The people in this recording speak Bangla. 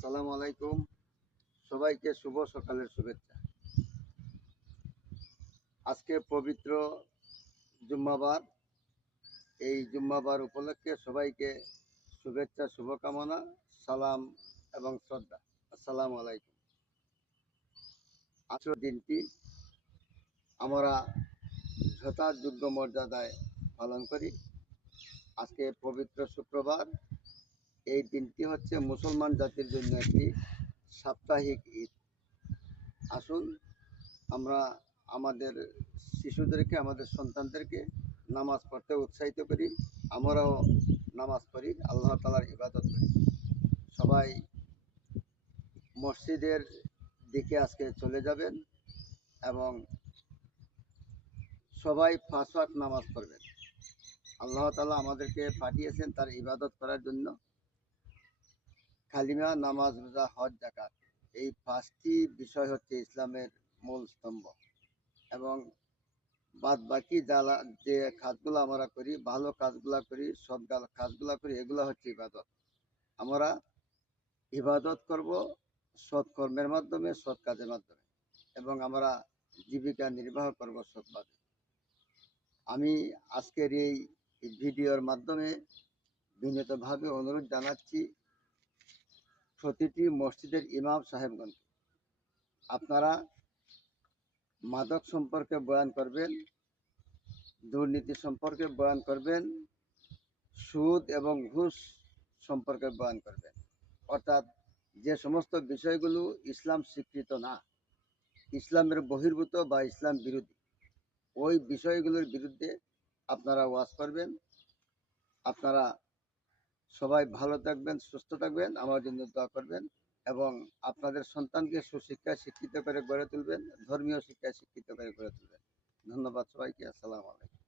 আসসালামু আলাইকুম। সবাইকে শুভ সকালের শুভেচ্ছা। আজকে পবিত্র জুম্মাবার। এই জুম্মাবার উপলক্ষে সবাইকে শুভেচ্ছা, শুভকামনা, সালাম এবং শ্রদ্ধা। আসসালামু আলাইকুম। আজকের দিনটি আমরা যথাযোগ্য মর্যাদায় পালন করি। আজকে পবিত্র শুক্রবার। এই দিনটি হচ্ছে মুসলমান জাতির জন্য একটি সাপ্তাহিক ঈদ। আসুন আমরা আমাদের শিশুদেরকে, আমাদের সন্তানদেরকে নামাজ পড়তে উৎসাহিত করি। আমরাও নামাজ পড়ি, আল্লাহ তাআলার ইবাদত করি। সবাই মসজিদের দিকে আজকে চলে যাবেন এবং সবাই 5 ওয়াক্ত নামাজ পড়বেন। আল্লাহ তাআলা আমাদেরকে পাঠিয়েছেন তার ইবাদত করার জন্য। কালিমা, নামাজ, রোজা, হজ, যাকাত, এই 5টি বিষয় হচ্ছে ইসলামের মূল স্তম্ভ। এবং বাদ বাকি যে কাজগুলো আমরা করি, ভালো কাজগুলা করি, সৎ কাজগুলা করি, এগুলো হচ্ছে ইবাদত। আমরা ইবাদত করব সৎ কর্মের মাধ্যমে, সৎ কাজের মাধ্যমে, এবং আমরা জীবিকা নির্বাহ করব সৎভাবে। আমি আজকের এই ভিডিওর মাধ্যমে বিনীতভাবে অনুরোধ জানাচ্ছি প্রতিটি মসজিদের ইমাম সাহেবগণকে, আপনারা মাদক সম্পর্কে বয়ান করবেন, দুর্নীতি সম্পর্কে বয়ান করবেন, সুদ এবং ঘুষ সম্পর্কে বয়ান করবেন। অর্থাৎ যে সমস্ত বিষয়গুলো ইসলাম স্বীকৃত না, ইসলামের বহির্ভূত বা ইসলাম বিরোধী, ওই বিষয়গুলোর বিরুদ্ধে আপনারা ওয়াজ করবেন। আপনারা সবাই ভালো থাকবেন, সুস্থ থাকবেন, আমার জন্য দোয়া করবেন এবং আপনাদের সন্তানকে সুশিক্ষায় শিক্ষিত করে গড়ে তুলবেন, ধর্মীয় শিক্ষায় শিক্ষিত করে গড়ে তুলবেন। ধন্যবাদ সবাইকে। আসসালামু আলাইকুম।